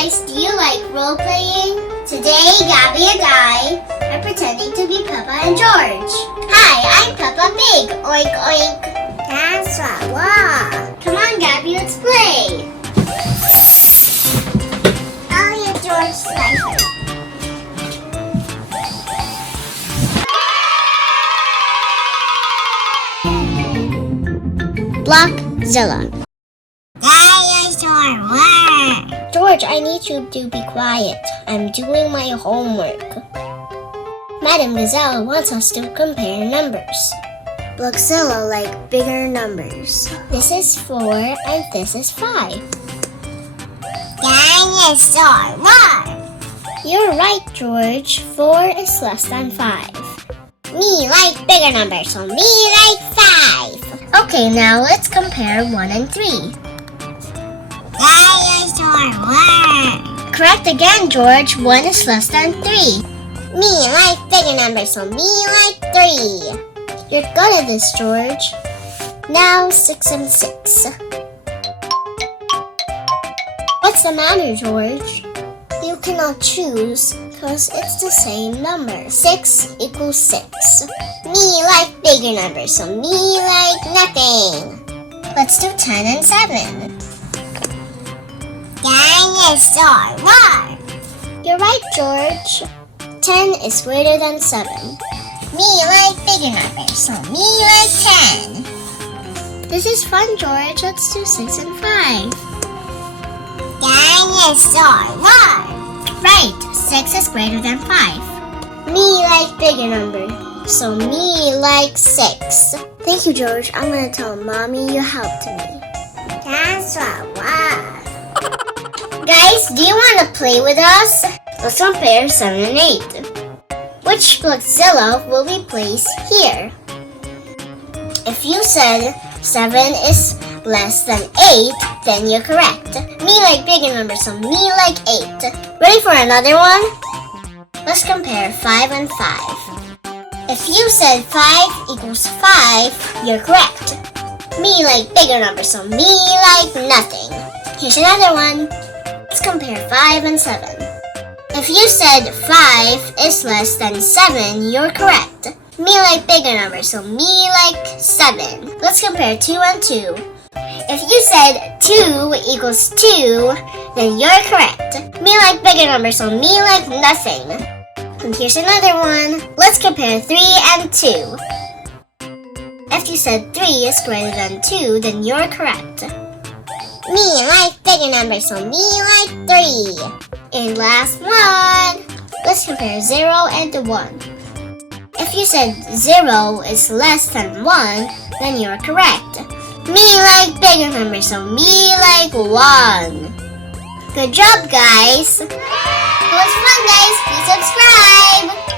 guys, do you like role-playing? Today, Gabby and I are pretending to be Peppa and George. Hi, I'm Peppa Pig. Oink, oink. That's what. Come on, Gabby, let's play. Oh, yeah, George slicer. Blockzilla. George, I need you to be quiet. I'm doing my homework. Madam Gazelle wants us to compare numbers. Blockzilla like bigger numbers. This is 4 and this is 5. Dinosaur, what? You're right, George. 4 is less than 5. Me like bigger numbers, so me like 5. Okay, now let's compare 1 and 3. Dinosaur, what? Correct again, George. 1 is less than 3. Me like bigger numbers, so me like 3. You're good at this, George. Now 6 and 6. What's the matter, George? You cannot choose because it's the same number. 6 equals 6. Me like bigger numbers, so me like nothing. Let's do 10 and 7. Dinosaur, what? You're right, George. 10 is greater than 7. Me like bigger numbers, so me like 10. This is fun, George. Let's do 6 and 5. Dinosaur, what? Right, 6 is greater than 5. Me like bigger number, so me like 6. Thank you, George. I'm gonna tell Mommy you helped me. That's what? Guys, do you want to play with us? Let's compare 7 and 8. Which Blockzilla will we place here? If you said 7 is less than 8, then you're correct. Me like bigger numbers, so me like 8. Ready for another one? Let's compare 5 and 5. If you said 5 equals 5, you're correct. Me like bigger numbers, so me like nothing. Here's another one. Let's compare 5 and 7. If you said 5 is less than 7, you're correct. Me like bigger numbers, so me like 7. Let's compare 2 and 2. If you said 2 equals 2, then you're correct. Me like bigger numbers, so me like nothing. And here's another one. Let's compare 3 and 2. If you said 3 is greater than 2, then you're correct. Me like bigger numbers, so me like 3. And last one. Let's compare 0 and 1. If you said 0 is less than 1, then you're correct. Me like bigger numbers, so me like 1. Good job, guys. It was fun, guys. Please subscribe.